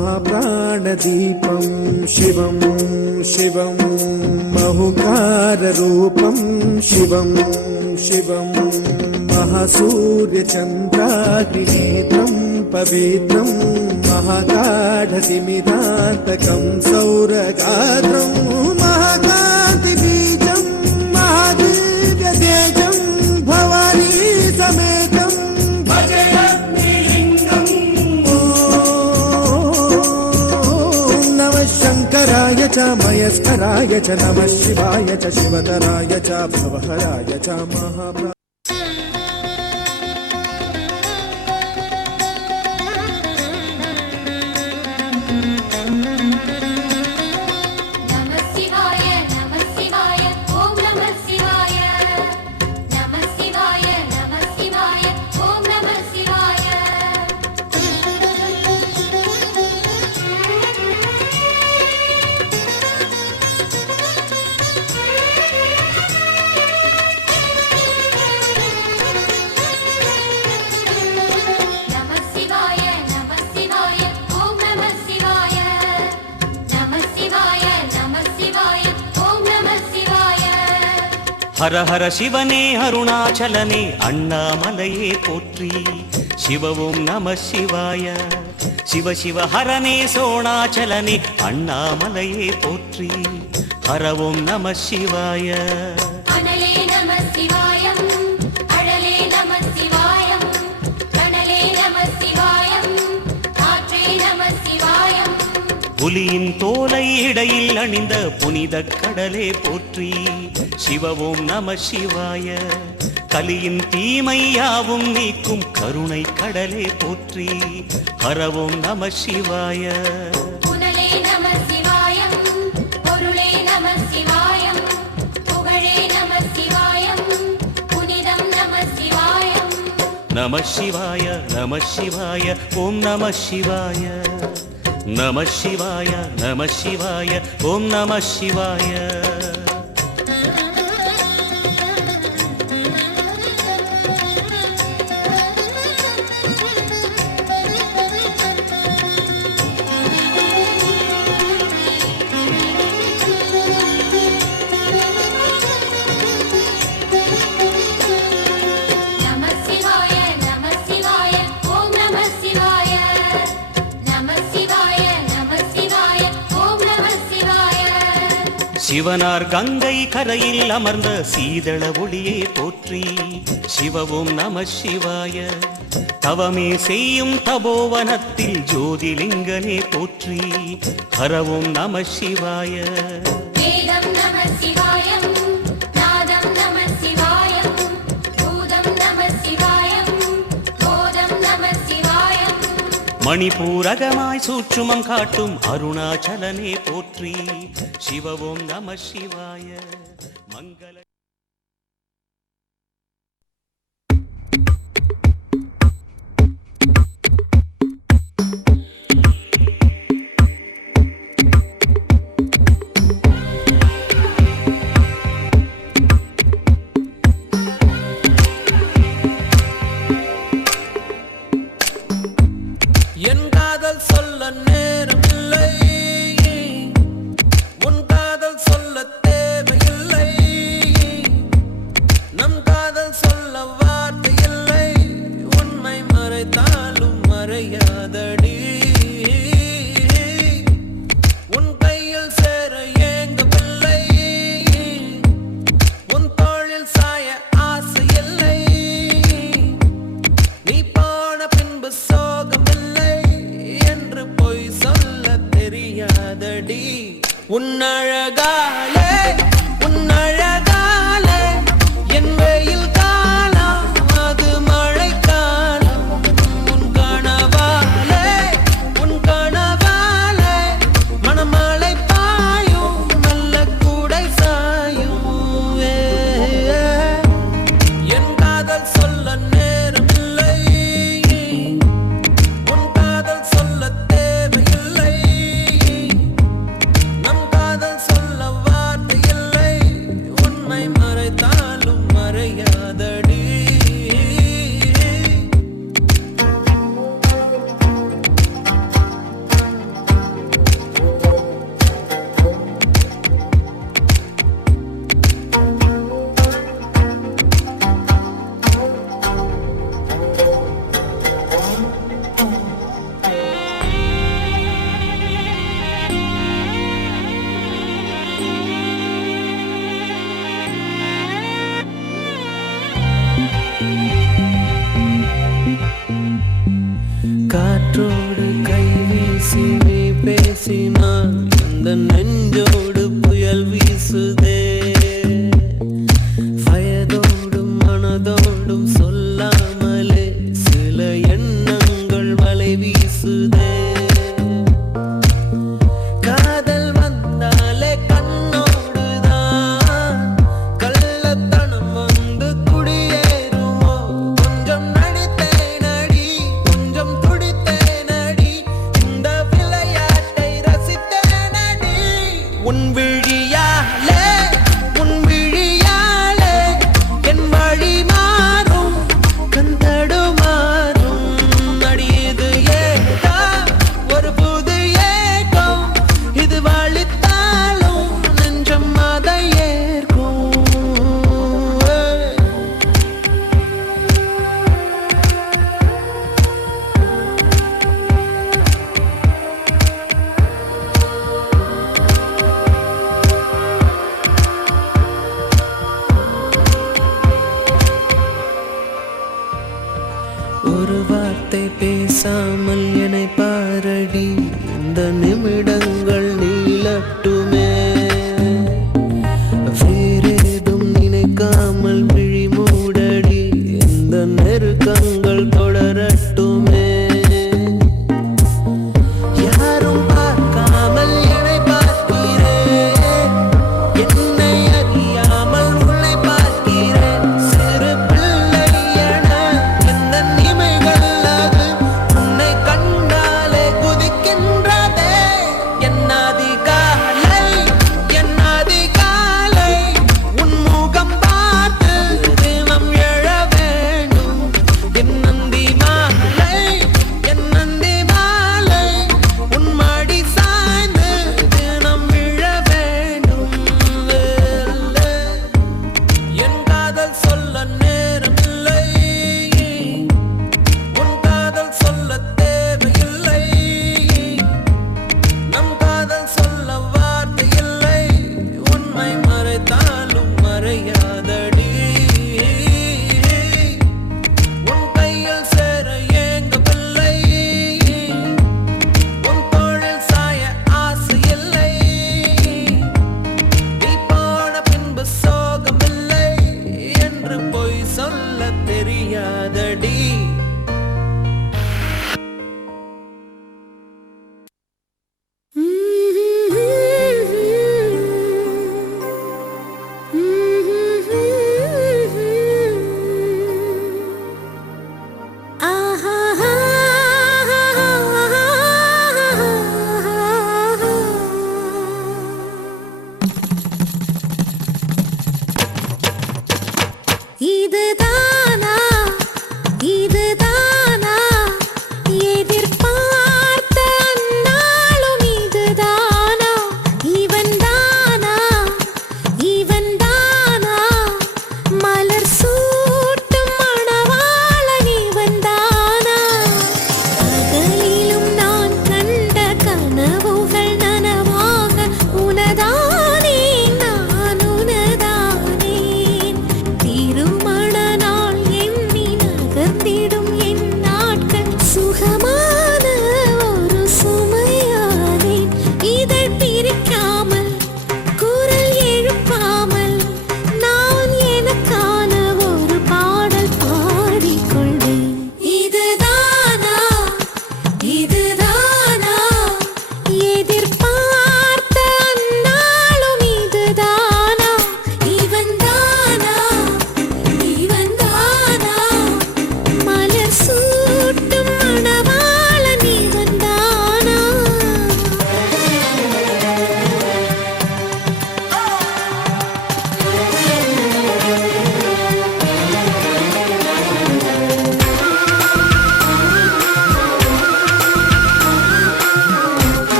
महाप्राणदीपं शिवं शिवं बहुकाररूपं शिवं शिवं महासूर्यचन्द्राग्निनेत्रं पवित्रं महागाढतिमिरान्तकं सौरगात्रं महाकान्तिबीजं महादिव्यतेजं भवानी समेतं शंकराय च मयस्कराय च नमः शिवाय च शिवतराय च भवहराय च महाप्रा हर हर शिवने अरुणाचलने अण्णामलये पोट्री शिव ओं नमः शिवाय शिव शिव हरने सोणाचलने अण्णामलये पोट्री हर ओं नमः शिवाय புலியின் தோலை இடையில் அணிந்த புனித கடலே போற்றி சிவ ஓம் நம சிவாய கலியின் தீமையாவும் நீக்கும் கருணை கடலே போற்றி ஹர ஓம் நம சிவாய நம சிவாய நம சிவாய ஓம் நம சிவாய नमः शिवाय ओम नमः शिवाय சிவனார் கங்கை கரையில் அமர்ந்த சீதள ஒளியே போற்றி சிவ ஓம் நம சிவாய தவமே செய்யும் தபோவனத்தில் ஜோதிலிங்கனே போற்றி ஹர ஓம் நம சிவாய மணிபூரகமாய் சூட்சுமம் காட்டும் அருணாச்சலனே போற்றி சிவ ஓம் நம சிவாய மங்கள உன்னழகாலே உன்னழகாலே என் வெயில் காலம் அது மழை காலம் உன் கனவாலே மணமழை பாயும் நல்ல கூடை சாயும் என் காதல் சொல்ல நேரமில்லை உன் காதல் சொல்ல தேவையில்லை நம் காதல் சொல்ல வார்த்தை காற்றோடு கை வீசி நீ பேசினால் இந்த நெஞ்சோடு புயல் வீசுதே வயதோடும் மனதோடும் சொல்லாமலே சில எண்ணங்கள் வலை வீசுதே காதல் வந்தாலே கண்ணோடுதான் கள்ளத்தனம் வந்து குடியேறுமோ கொஞ்சம் நடித்தேனடி கொஞ்சம் துடித்தேனடி இந்த விளையாட்டை ரசித்தேனடி உன் விழியாலே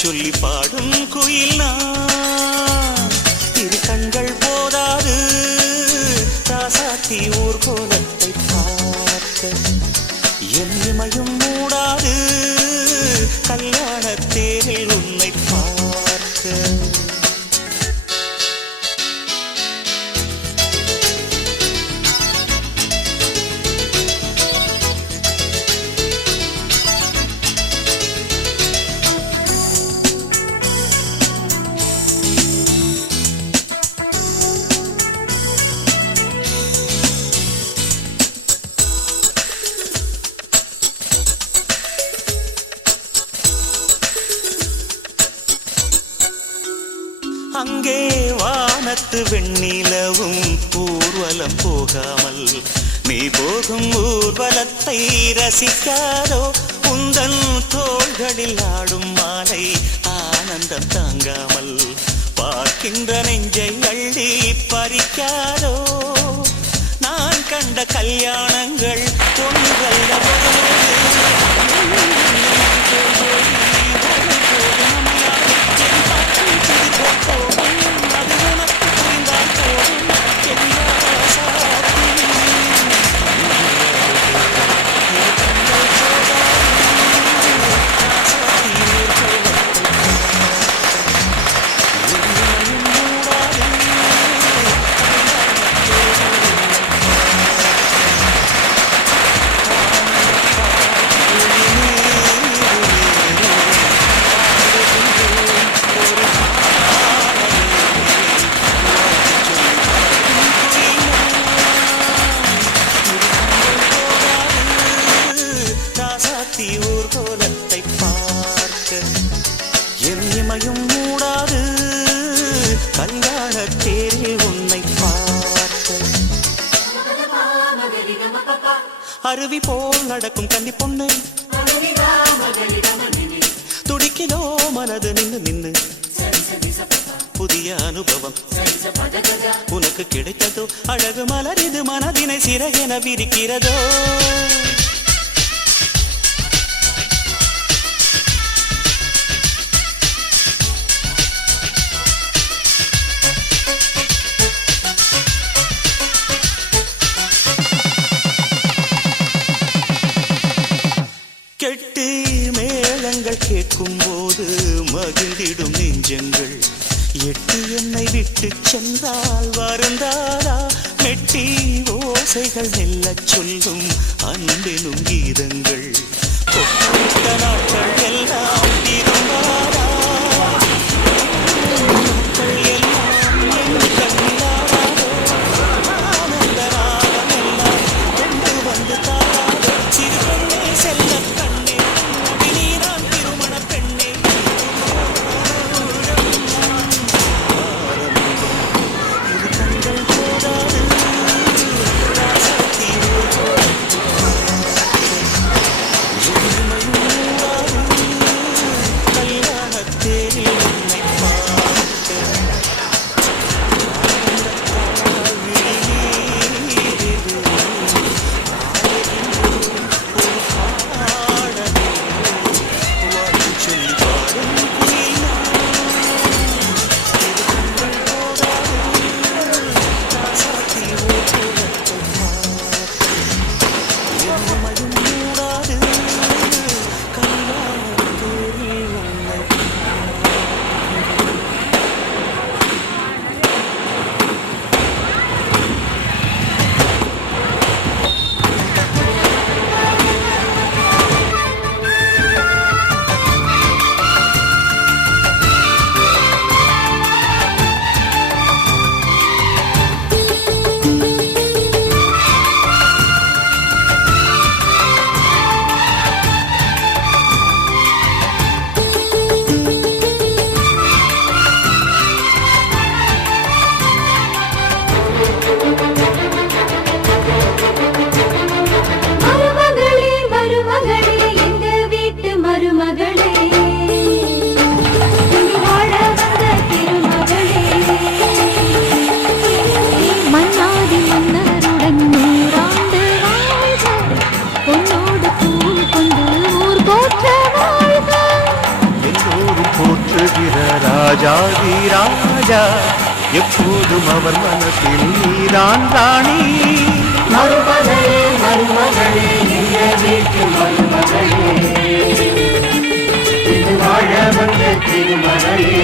சொல்லி பாடும் குயில் நான். இரு கண்கள் போதாது ராசாத்தி ஊர்கோலத்தை பார்க்க, என் இமையும் மூடாது கல்யாண தேரில் உன்னை பார்க்க. அங்கே வானத்து வெண்ணிலவும் ஊர்வலம் போகாமல் நீ போகும் ஊர்வலத்தை ரசிக்காதோ? உந்தன் தோள்களில் ஆடும் மாலை ஆனந்தம் தாங்காமல் பார்க்கின்ற நெஞ்சை அள்ளி பறிக்காதோ? நான் கண்ட கல்யாணங்கள் ஒன்றல்ல ஊர்கோலத்தை பார்க்க, என் இமையும் மூடாது கல்யாண தேரில் உன்னை பார்க்க. அருவி போல் நடக்கும் கன்னி பொண்ணு துடிக்கிலோ மனது நின்று நின்று. புதிய அனுபவம் உனக்கு கிடைத்ததோ? அழகு மலர் இது மனதினை சிறகென விரிக்கிறதோ? கெட்டு மேளங்கள் கேட்கும் போது மகிழ்ந்திடும் நெஞ்சங்கள் எட்டு என்னை விட்டு சென்றால் வருந்தாரா? மெட்டி ஓசைகள் மெல்ல சொல்லும் அன்பெனும் கீதங்கள் நாட்கள் எல்லாம் திரும்பாரா? கல்யாண ராஜாதி ராஜா எப்போதும் அவர் மனசில் நீதான் ராணி மருமகளே மருமகளே இந்த வீட்டு மருமகளே இது வாழ வந்த திருமகளே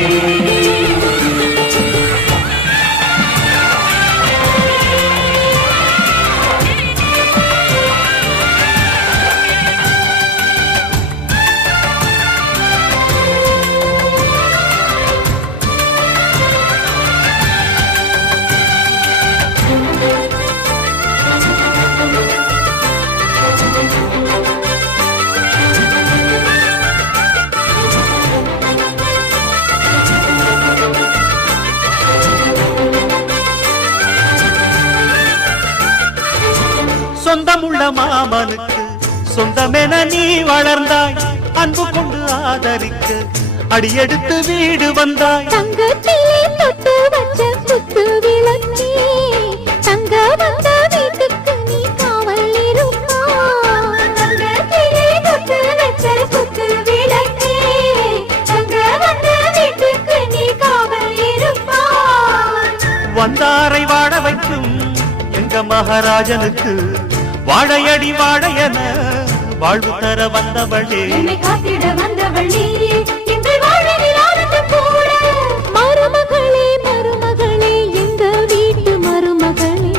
சொந்தமுள்ள மாமனுக்கு சொந்தமென நீ வளர்ந்தாய் அன்பு கொண்டு ஆதரிக்க அடியெடுத்து வீடு வந்தாய் தங்கத்திலே தொட்டு வச்ச குத்து விளக்கே தங்க வந்த வீட்டுக்கு நீ காவல் இருப்பா தங்கத்திலே தொட்டு வச்ச குத்து விளக்கே தங்க வந்த வீட்டுக்கு நீ காவல் இருப்பா வந்தாரை வாழ வைக்கும் எங்க மகாராஜனுக்கு வாழையடி வாழையன வாழ்வு தர வந்தவளே என்னை காத்திட வந்தவள் நீயே எங்கள் வாழ்வில் ஆனந்த கூட மருமகளே மருமகளே எங்க வீட்டு மருமகளே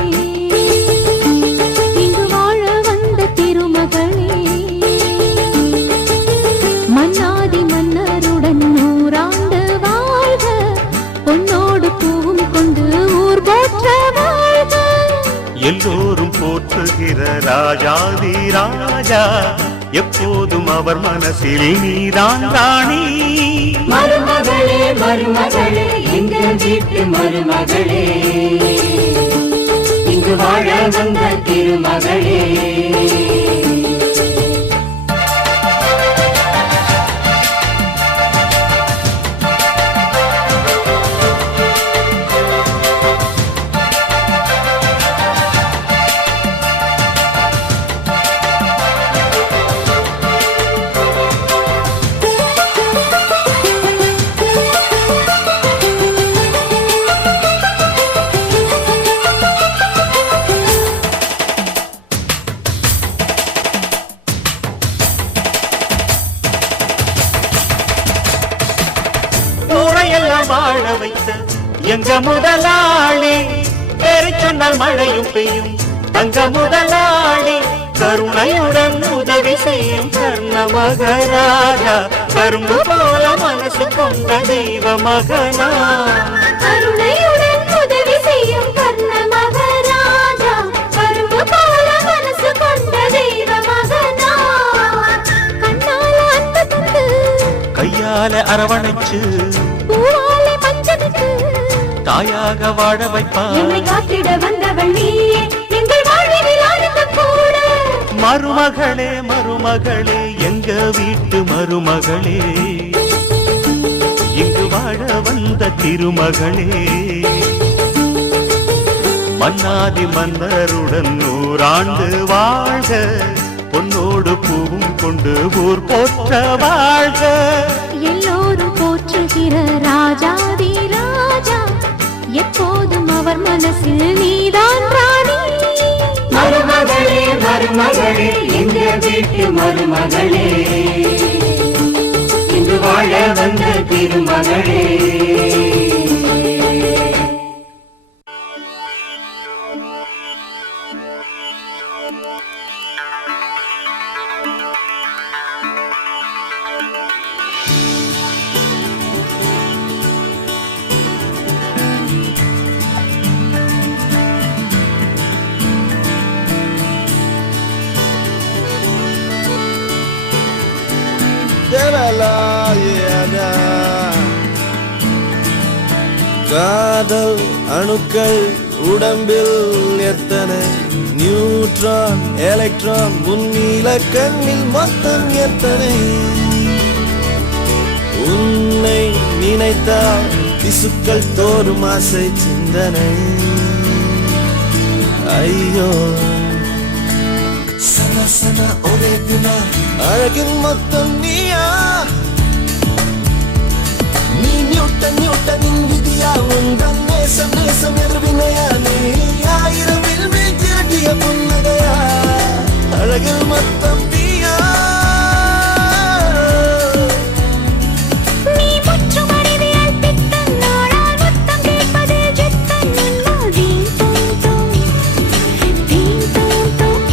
இங்கு வாழ வந்த திருமகளே மன்னாதி மன்னருடன் நூறாண்டு வாழ்க பொன்னோடு பூவும் கொண்டு ஊர் போற்ற வாழ்க எல்லோரும் போற்றுகிற ராஜாதி ராஜா எப்போதும் அவர் மனசில் நீதான் ராணி மருமகளே மருமகளே எங்க வீட்டு மருமகளே இங்கு வாழ வந்த திருமகளே ஊரையெல்லாம் வாழ வைத்த எங்க முதலாளி பேரை சொன்னால் மழையும் பெய்யும் தங்க முதலாளி கருணையுடன் உதவி செய்யும் கர்ண மகராஜா கரும்பு போல மனசு கொண்ட தெய்வ மகனா கருணையுடன் உதவி செய்யும் கர்ண மகராஜா கரும்பு போல மனசு கொண்ட தெய்வ மகனா கண்ணால அன்பு தந்து கையால அரவணைச்சு பூவாலே மஞ்சமிட்டு தாயாக வாழ வைப்பா என்னை காத்திட வந்தவள் நீயே எங்கள் வாழ்வில் ஆனந்த கூட மருமகளே மருமகளே எங்க வீட்டு மருமகளே இங்கு வாழ வந்த திருமகளே மன்னாதி மன்னருடன் நூறாண்டு வாழ்க பொன்னோடு பூவும் கொண்டு ஊர் போற்ற வாழ்க எல்லோரும் போற்றுகிற ராஜாதி ராஜா எப்போதும் அவர் மனசில் நீதான் ராணி மருமகளே மருமகளே எங்க வீட்டு மருமகளே இங்கு வாழ வந்த திருமகளே காதல் அணுக்கள் உடம்பில் எத்தனை நியூட்ரான் எலக்ட்ரான் முன்னில கண்ணில் மொத்தம் எத்தனை உன்னை நினைத்தால் திசுக்கள் தோறும் ஆசை சிந்தனை ஐயோ சன சன ஒரே தினா அழகின் மொத்தம் நீயா நீ நியூட்டனின் விதியா உந்தன் நேசம் நேசம் எதிர்வினையா நீ ஆயிரவில் வீட்டிய புன்னகையா அழகில் மொத்தம் நீயா நீ முற்றும் அறிவியல் பித்தன் நாடால் மொத்தம் கேட்பதில் ஜித்தன் உன்னால் தீம் தூம் தூம் தீம் தூம் தூம்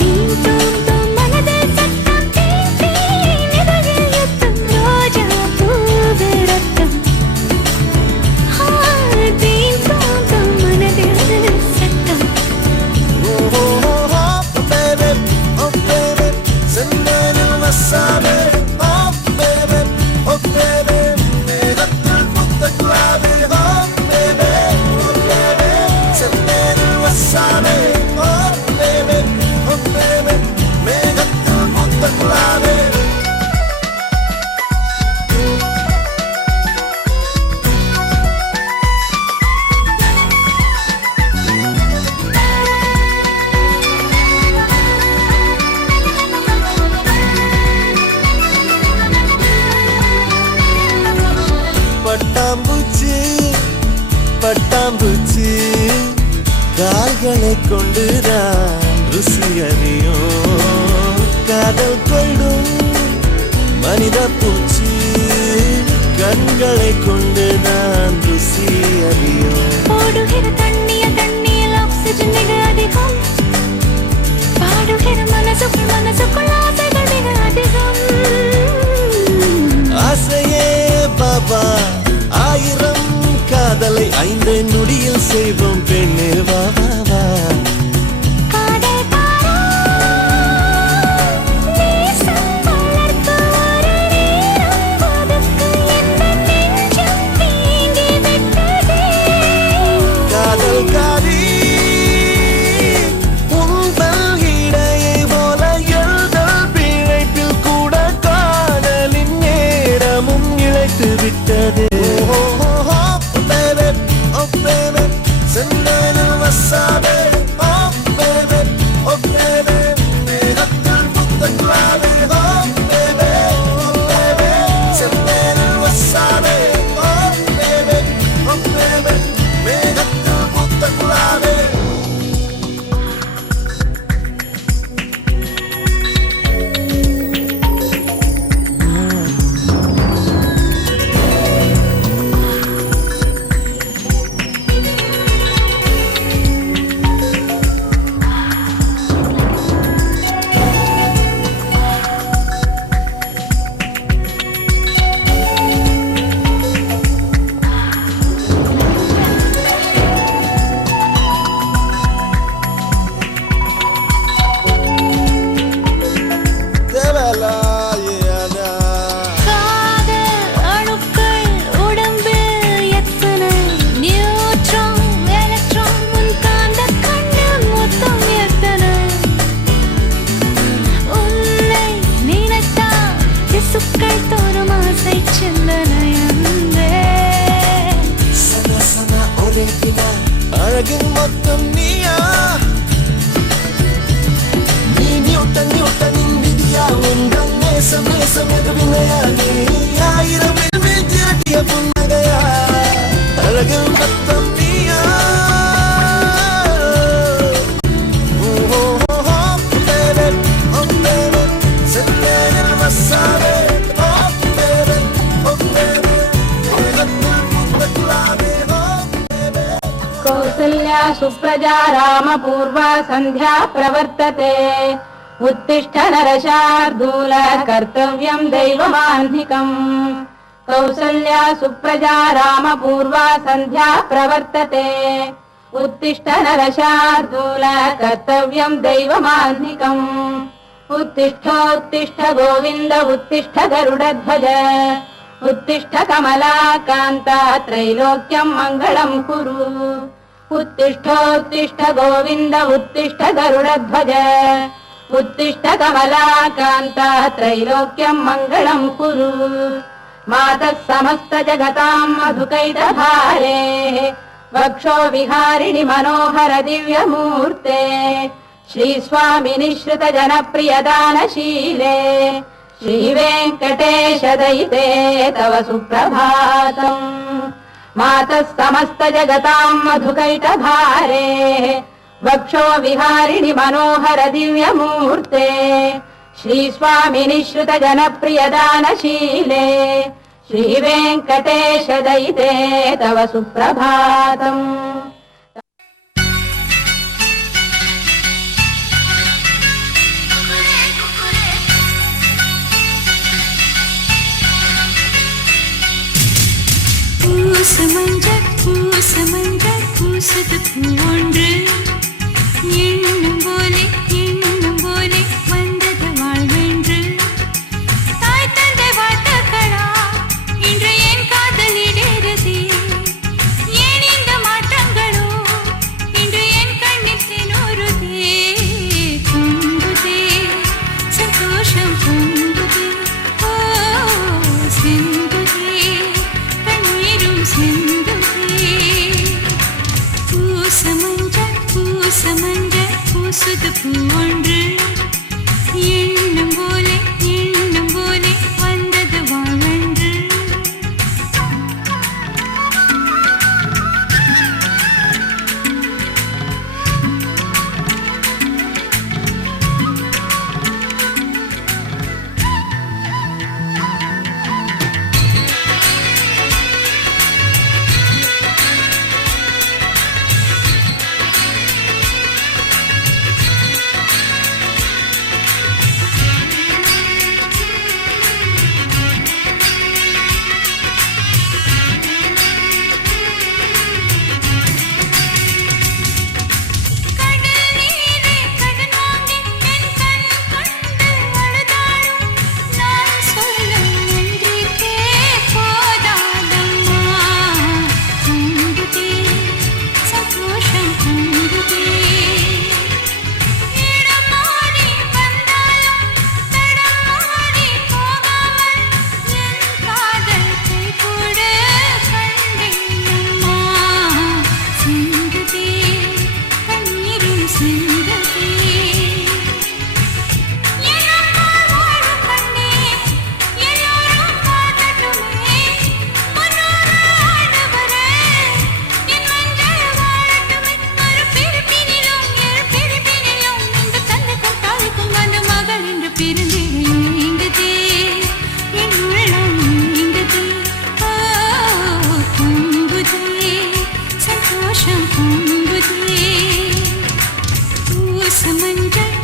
தீம் தூம் தூம் மனதில் சத்தம் தீம் தீம் நிதழில் யுத்தம் ரோஜா பூவு ரத்தம் தீம் தூம் தூம் மனதில் சத்தம் செந்தனில் வசாவே மேகத்தில் புத்த குலாவே செந்தனில் வசாவே மேகத்தில் புத்த குலாவே பட்டாம்பூச்சி பட்டாம்பூச்சி கால்களை கொண்டுதான் ருசி அறியும் காதல் கொள்ளும் மனித பூச்சி கண்களை கொண்டுதான் ருசி அறியும் ஓடுகிற தண்ணியில் ஆக்சிஜன் மிக அதிகம் பாடுகிற மனசுக்குள் ஆசைகள் மிக அதிகம் ஆசையே பாபா ஆயிரம் காதலை 5 நொடியில் செய்வோம் பெண்ணே வா வா வா காதல் பாரா நேசம் வளர்க்க ஒரு நேரம் ஒதுக்கு எந்த நெஞ்சம் தீங்கி விட்டதே காதல் காரி உங்கள் இடையை போல எழுதல் பிழைப்பில் கூட காதலின் நேரமும் இழைத்து விட்டது செந்தனில் வசாவே மேகத்தில் புத்த குலாவே செந்தனில் வசாவே மேகத்தில் புத்த குலாவே காதல் அணுக்கள் உடம்பில் எத்தனை நியூட்ரான் எலக்ட்ரான் உன் காந்த கண்ணில் மொத்தம் எத்தனை உன்னை நினைத்தால் திசுக்கள் தோறும் ஆசை சிந்தனை அன்பே சனா சனா ஒரே வினா அழகின் மொத்தம் நீயா நீ நியூட்டனின் விதியா உங்கள் நேசம் நேசம் எதிர்வினையா நீ ஆயிரவில் வீட்டிய புன்னகையா அழகில் மொத்தம் நீயா செந்தனில் வசாவே மேகத்தில் புத்த குலாவே कौसल्या सुप्रजा रामपूर्वा सन्ध्या प्रवर्तते उत्तिष्ठ नरशार्दूल कर्तव्यं दैवमान्धिकम् कौसल्या सुप्रजा रामपूर्वा सन्ध्या प्रवर्तते उत्तिष्ठ नरशार्दूल कर्तव्यं दैवमान्धिकम् उत्तिष्ठोत्तिष्ठ गोविन्द उत्तिष्ठ गरुडध्वज उत्तिष्ठ कमलाकान्ता त्रैलोक्यं मङ्गलं कुरु उत्तिष्ठोत्तिष्ठ गोविन्द उत्तिष्ठ गरुडध्वज उत्तिष्ठ कमलाकान्ता त्रैलोक्यं मङ्गलं कुरु मातः समस्त जगतां मधुकैटभारे वक्षो विहारिणि मनोहर दिव्यमूर्ते श्री स्वामी निश्रित जनप्रिय दानशीले श्रीवेङ्कटेश दयिते तव सुप्रभातम् मातः समस्त जगताम् मधुकैटभारे वक्षो विहारिणि मनोहर दिव्यमूर्ते श्रीस्वामि निःश्रुत जनप्रिय दानशीले श्रीवेङ्कटेश दयिते तव सुप्रभातम् பூசமஞ்சள் பூசது பூவொன்று எண்ணம் போலே வந்தது வாழ்வென்று தாய் தந்தை வாழ்த்துக்களா இன்று என் காதலிடேறதே ஏன் இந்த மாற்றங்களோ இன்று என் கண்ணில் தினோருதே பொங்குதே சந்தோஷம் பொங்குதே ஓ சிந்துதே கண்ணீரும் சிந்துதே பூசமஞ்சள் பூசுது பூவொன்று எண்ணம் போலே வந்தது வாழ்வென்று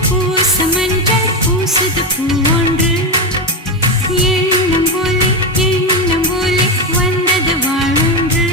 பூசமஞ்சள் பூசுது பூவொன்று எண்ணம் போலே வந்தது வாழ்வென்று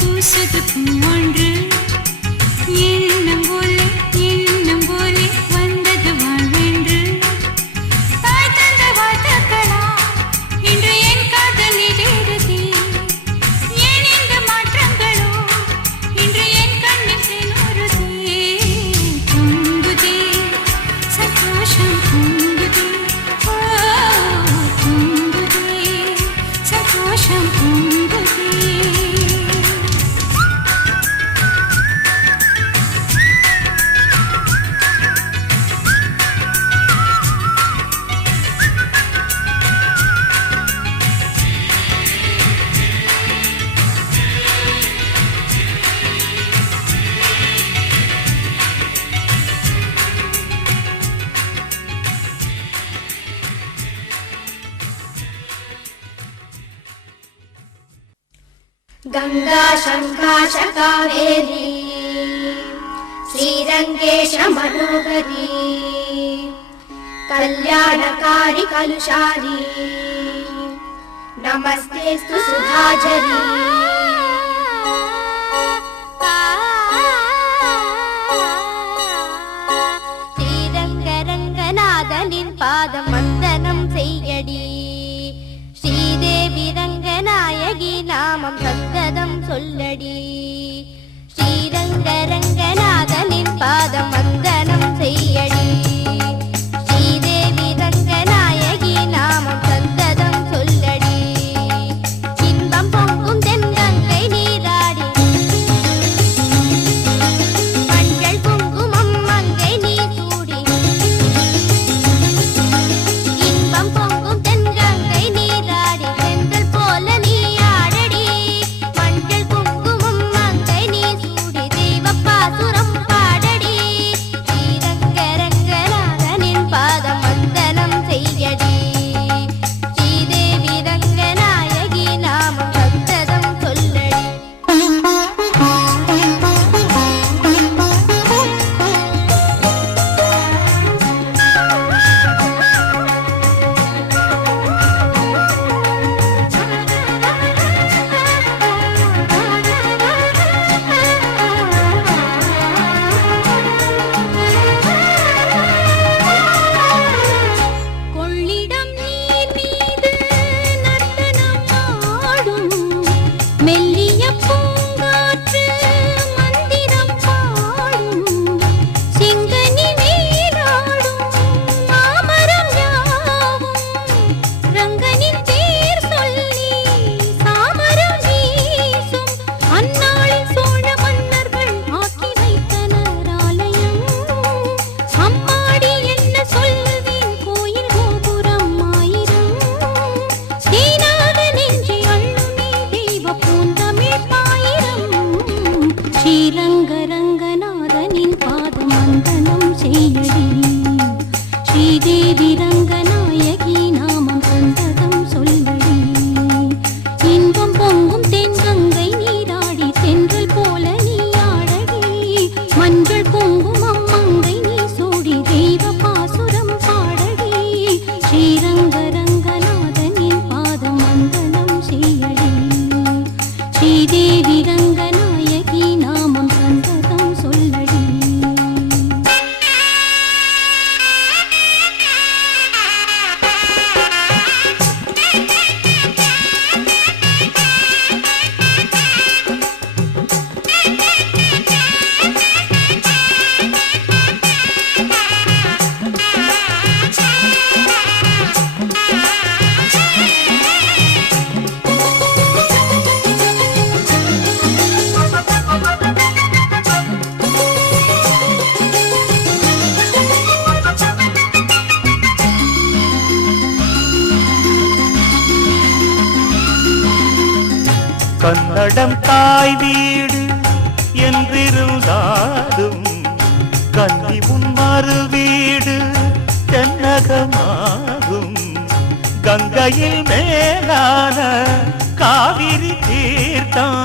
பூசுது பூவொன்று எண்ணம் போலே வந்தது வாழ்வென்று தாய் தந்த வாழ்த்துக்களா இன்று என் காதலிடேறதே ஏன் இந்த மாற்றங்களோ இன்று என் கண்ணில் गंगा शंकाश कावेरी श्रीरंगेश मनोहरी कल्याणकारी कलुषारी नमस्तेस्तु सुधाझरी ஸ்ரீரங்கரங்கநாதனின் பாதம் வந்தனம் செய்யடி ஸ்ரீதேவி ரங்கநாயகி நாமம் சந்ததம் சொல்லடி ஸ்ரீரங்கரங்கநாதனின் பாதம் வந்தனம் செய்யடி ஸ்ரீதேவி ரங்கநாயகி நாமம் சந்ததம் சொல்லடி இன்பம் பொங்கும் தென்கங்கை நீராடி மஞ்சள் குங்குமம் மங்கை நீ சூடி இன்பம் பொங்கும் தென்கங்கை நீராடி சென்றல் போல நீ ஆடடி மஞ்சள் குங்குமம் மங்கை நீ சூடி தெய்வப்பாசுரம் பாடடி ஸ்ரீரங்கரங்கநாதனின் பாதம் வந்தனம் செய்யடி ஸ்ரீதேவி ரங்கநாயகி நாமம் சந்ததம் சொல்லடி கொள்ளிடம் நீர் மீது நர்த்தனம் ஆடும் மெல்லிய பூங்காற்று மந்திரம் பாடும் சிங்கனி நீராடும் மாமரம் யாவும் ரங்கனின் பேர் சொல்லி சாமரம் வீசும் அந்நாளில் சோழ மன்னர்கள் ஆக்கி வைத்தனர் ஆலயம் அம்மாடி என்ன சொல்வேன் கோயில் கோபுரம் ஆயிரம் தீனாத நெஞ்சை அள்ளுமே தெய்வ பூந்தமிழ் பாயிரம் ஸ்ரீரங்கரங்கநாதனின் பாதம் வந்தனம் செய்யடி ஸ்ரீதேவி ரங்கநாயகி நாமம் சந்ததம் சொல்லடி இன்பம் பொங்கும் தென்கங்கை நீராடி தென்றல் போல நீ ஆடடி மஞ்சள் குங்குமம் மங்கை நீ சூடி தெய்வ பாசுரம் பாடடி ஸ்ரீரங்கரங்கநாதனின் பாதம் வந்தனம் செய்யடி ஸ்ரீதேவி ரங்கநாயகி நாமம் சந்ததம் சொல்லடி கன்னடம் தாய் வீடு என்றிருந்தாலும் கன்னி உன் மறு வீடு தென்னகமாகும் கங்கையில் மேலான காவிரி தீர்த்தம்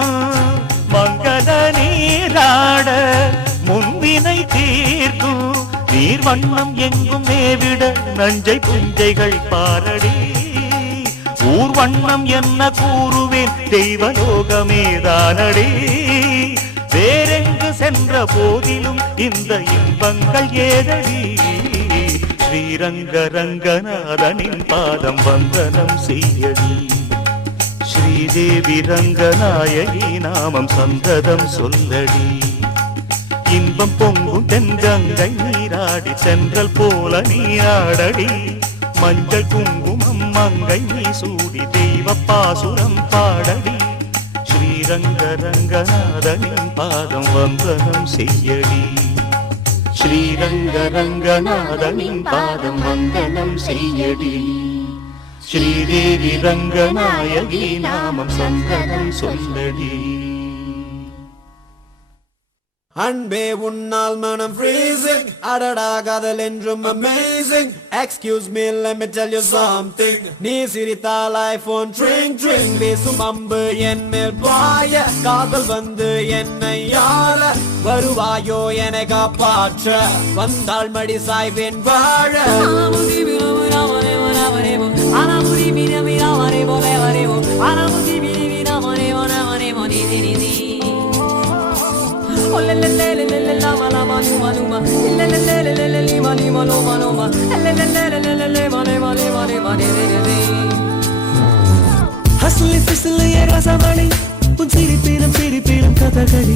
மங்கள நீராட முன்வினை தீர்க்கும் நீர் வண்ணம் எங்கும் மேவிட நஞ்சை புஞ்சைகள் பாரடி ஊர் வண்ணம் என்ன கூறுவேன் தெய்வலோகமேதானடி வேறெங்கு சென்ற போதிலும் இந்த இன்பங்கள் ஏதடி ஸ்ரீரங்கரங்கநாதனின் பாதம் வந்தனம் செய்யடி ஸ்ரீதேவி ரங்கநாயகி நாமம் சந்ததம் சொல்லடி இன்பம் பொங்கும் தென்கங்கை நீராடி சென்றல் போல நீராடடி மஞ்சள் குங்குமம் மங்கை நீ சூடி தெய்வ பாசுரம் பாடடி ஸ்ரீரங்கரங்கநாதனின் பாதம் வந்தனம் செய்யடி ஸ்ரீரங்கரங்கநாதனின் பாதம் வந்தனம் செய்யடி ஸ்ரீதேவி ரங்கநாயகி நாமம் சந்தனம் சொல்லடி அன்பே உன்னால் மனம் freezing அடடா காதல் என்றும் amazing excuse me let me tell you something நீ சிரித்தால் ஐபோன் ட்ரிங் ட்ரிங் வீசும் அம்பு என் மேல் பாய காதல் வந்து என்னை ஆள வருவாயோ என காப்பாற்ற வந்தாள் மடி சாய்வேன் வாழ ஹஸ்லி பிஸ்லி ரசமணி உன் சிரிப்பிலும் சிரிப்பிலும் கதகளி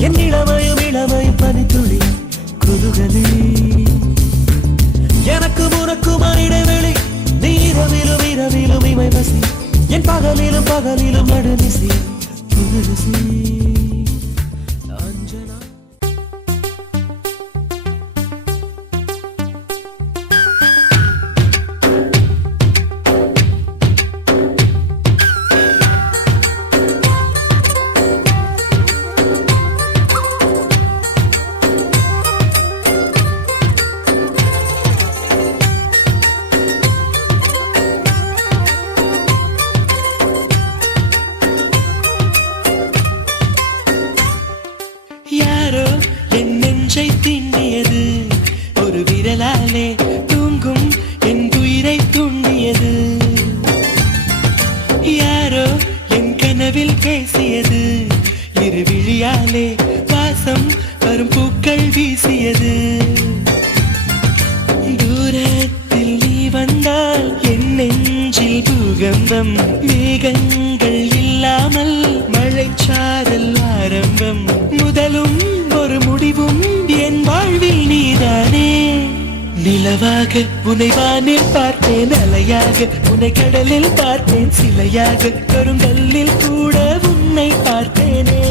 என் இளமயம் பனித்துளி குதுகலி எனக்கு உனக்கும் இடைவெளி நீ இரவிலும் இமை பசி என் பகலிலும் நடுநிசி புதுசி தீண்டியது ஒரு விரலாலே தூங்கும் என் உயிரை தூண்டியது யாரோ என் கனவில் பேசியது இரு விழியாலே வாசம் வரும் பூக்கள் வீசியது தூரத்தில் நீ வந்தால் என் நெஞ்சில் பூகம்பம் மேகங்கள் இல்லாமல் மழைச்சாரல் ஆரம்பம் முதலும் ஒரு முடிவும் என் வாழ்வில் நீதானே நிலவாக உன்னை வானில் பார்த்தேன் அலையாக உன்னை கடலில் பார்த்தேன் சிலையாக கருங்கல்லில் கூட உன்னை பார்த்தேனே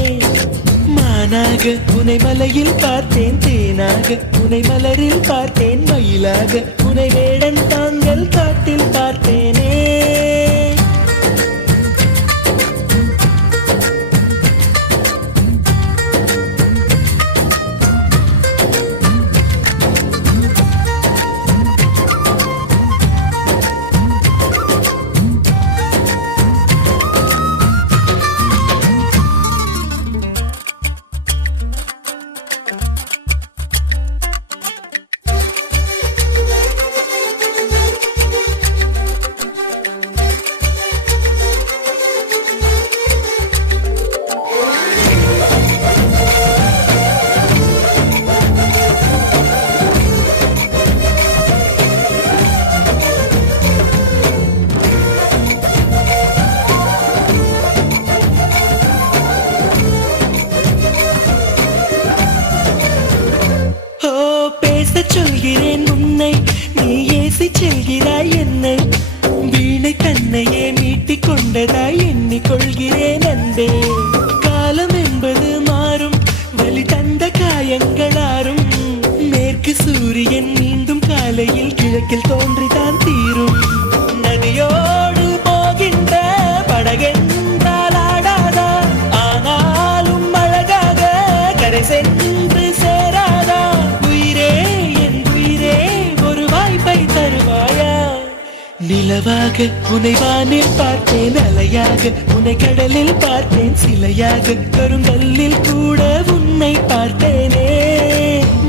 மானாக உன்னை மலையில் பார்த்தேன் தேனாக உன்னை மலரில் பார்த்தேன் மயிலாக உன்னை வேடன் தாங்கள் காட்டில் பார்த்தேனே சொல்கிறேன் உன்னை நீ ஏசி செல்கிறாய் என்னை வீணை தன்னையே மீட்டிக் கொண்டதாய் எண்ணிக்கொள்கிறேன் அன்பே காலம் என்பது மாறும் வலி தந்த காயங்களாரும் மேற்கு சூரியன் மீண்டும் காலையில் கிழக்கில் தோன்றிதான் தீரும் நதியோடு போகின்ற படகென்றால் ஆடாதா ஆனாலும் அழகாக கரை சென்று சேராதா நிலவாக உன்னை வானில் பார்த்தேன் அலையாக உன்னை கடலில் பார்த்தேன் சிலையாக கருங்கல்லில் கூட உன்னை பார்த்தேனே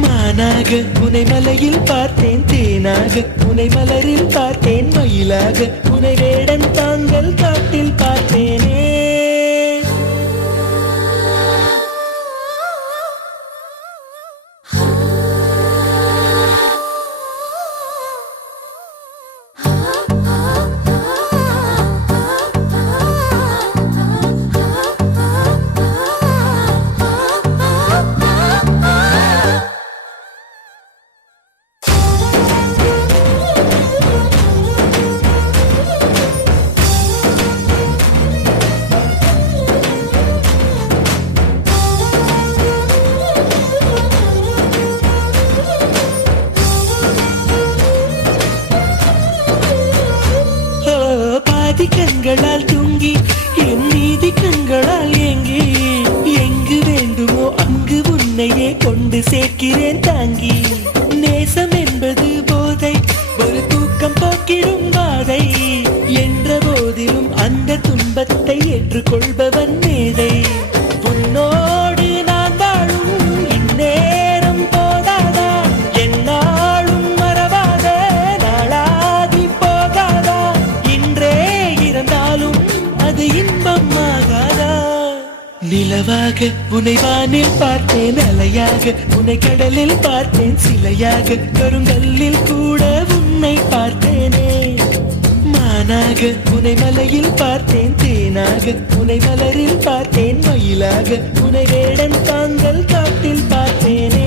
மானாக உன்னை மலையில் பார்த்தேன் தேனாக உன்னை மலரில் பார்த்தேன் மயிலாக உன்னை வேடன் தாங்கள் காட்டில் பார்த்தேனே சேர்க்கிறேன் தாங்கி. நேசம் என்பது போதை, ஒரு தூக்கம் போக்கிடும் பாதை என்ற போதிலும் அந்த துன்பத்தை ஏற்றுக்கொள்பவன் மேதை. உன்னோடு நான் வாழும் இந்நேரம் போதாதா, என்னாலும் மறவாத நாளாகி போகாதா, இன்றே இருந்தாலும் அது இன்பம் ஆகாதா. நிலவாக உன்னை வானில் பார்த்தேன், அலையாக உன்னை கடலில் பார்த்தேன், சிலையாக கருங்கல்லில் கூட உன்னை பார்த்தேனே. மானாக உன்னை மலையில் பார்த்தேன், தேனாக உன்னை மலரில் பார்த்தேன், மயிலாக உன்னை வேடன் தாங்கள் காட்டில் பார்த்தேனே.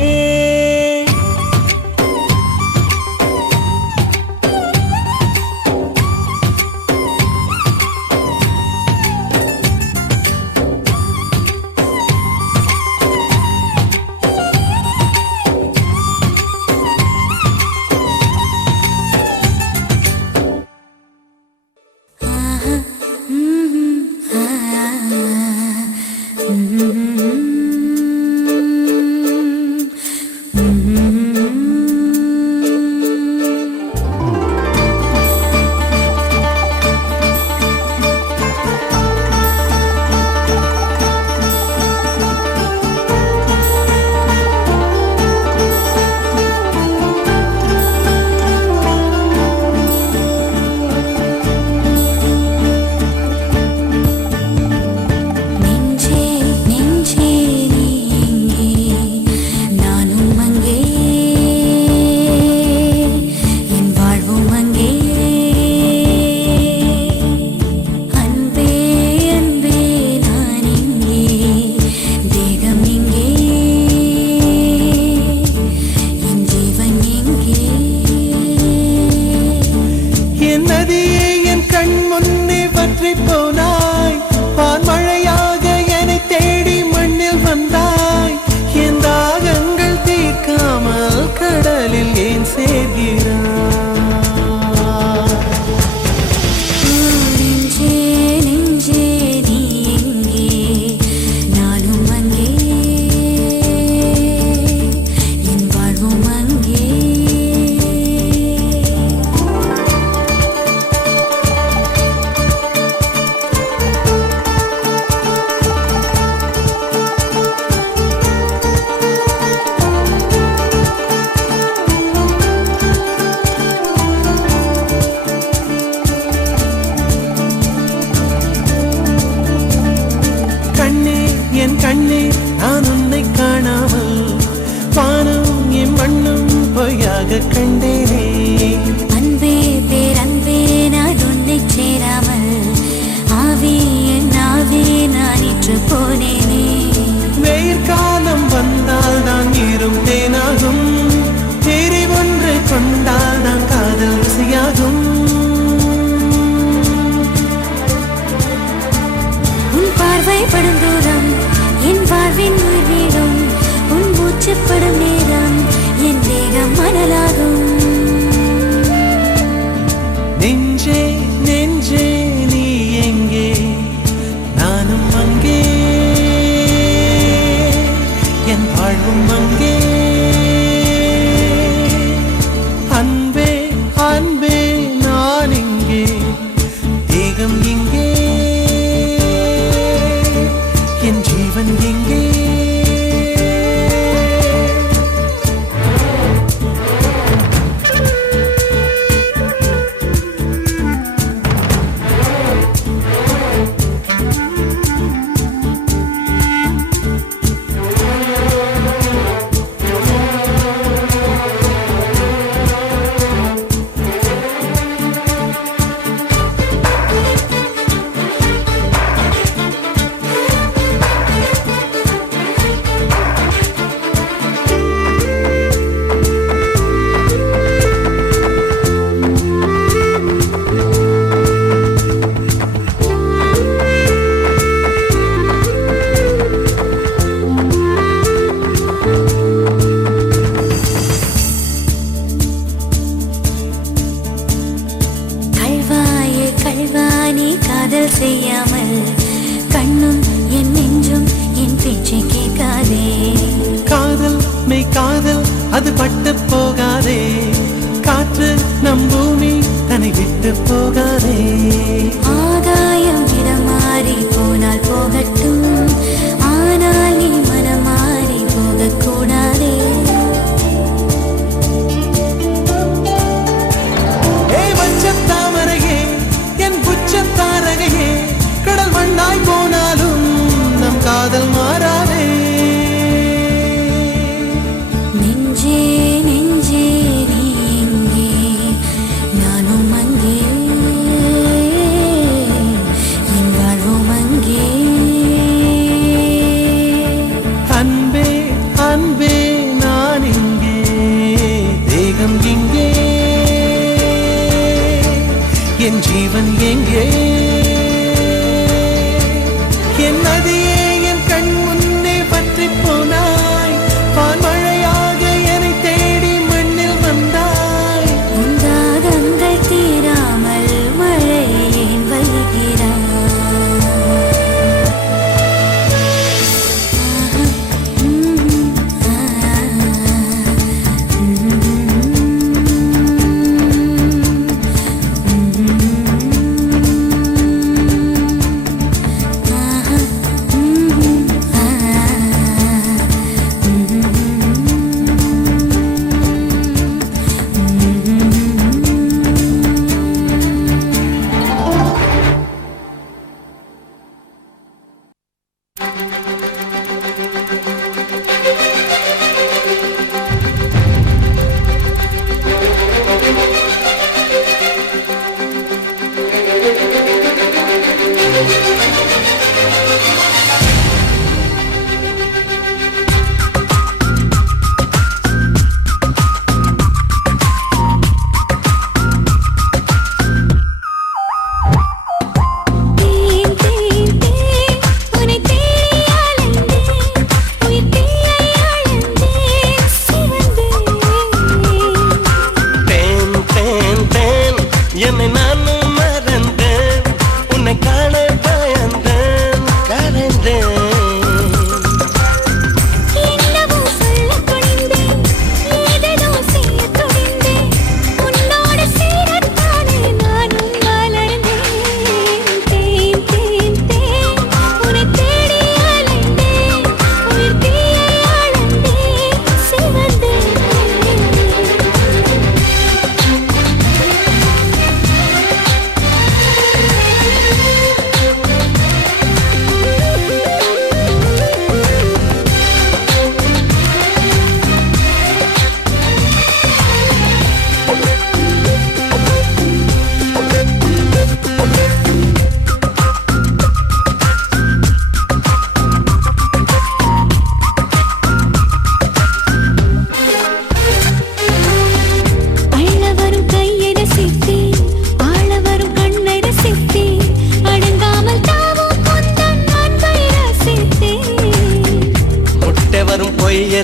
கண்டேனே. அன்பே பேரன்பே நான் உன்னை சேராமல் ஆவே என் ஆவே நான் இற்று போனேனே. வெயிற்காலம் வந்தால் தான் நீரும் தேனாகும், தேரி ஒன்று கொண்டால் தான் காதல் ருசியாகும். உன் பார்வை படும் தூரம் என் பார்வின் உயிர் வீடும், உன் மூச்சுப்படும் நேரம் என் தேகம் மணலாகும். நெஞ்சே நெஞ்சே நீ எங்கே, நானும் அங்கே, என் வாழ்வும் அங்கே. அன்பே அன்பே நான் இங்கே, தேகம் இங்கே, என் ஜீவன் எங்கே. பட்டு போகாதே, காற்று நம் பூமி தன்னை விட்டு போகாதே. ஆகாயம் இடம் மாறி போனால் போகட்டும், ஆனால் நீ மனம் மாறி போகக்கூடாதே. தாமரையே என் புச்சத்தாரகையே, கடல் மண்ணாய் போனாலும் நம் காதல் மாறாதே. நெஞ்சே நெஞ்சே நீ எங்கே, நானும் அங்கே, என் வாழ்வும் அங்கே. அன்பே அன்பே நான் இங்கே, தேகம் இங்கே, என் ஜீவன் எங்கே, என் நதியே என் கண் முன்னே பற்றி போனாய், பான்மழையாக என்னை தேடி மண்ணில் வந்தாய். உந்தாகங்கள் தீராமல் மழை ஏன் வருகிறாய்?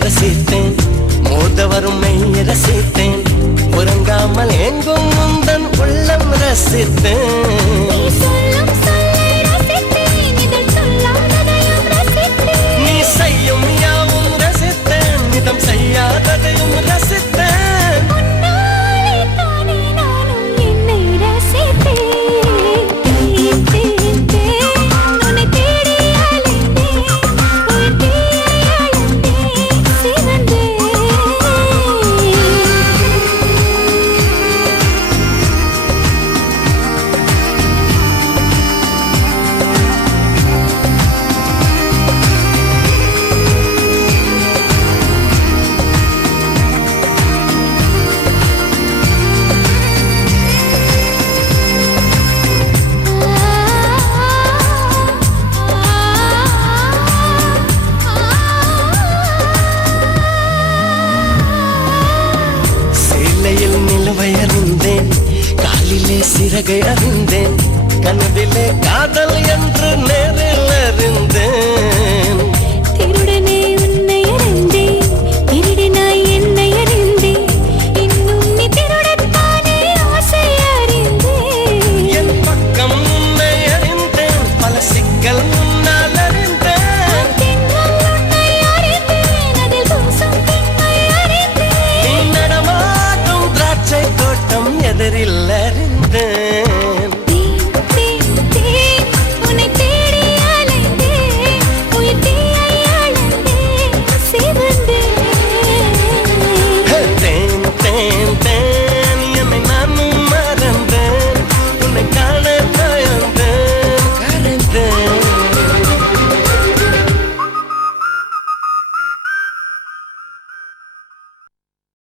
ரசித்தேன், மோத வரும் மெய்ய ரசித்தேன், உறங்காமல் எங்கும் முந்தன் உள்ளம் ரசித்தேன். நீ செய்யும் யாவும் ரசித்தேன், நிதம் செய்யாததையும் ரசித்தேன். சிறகை அறிந்தேன்.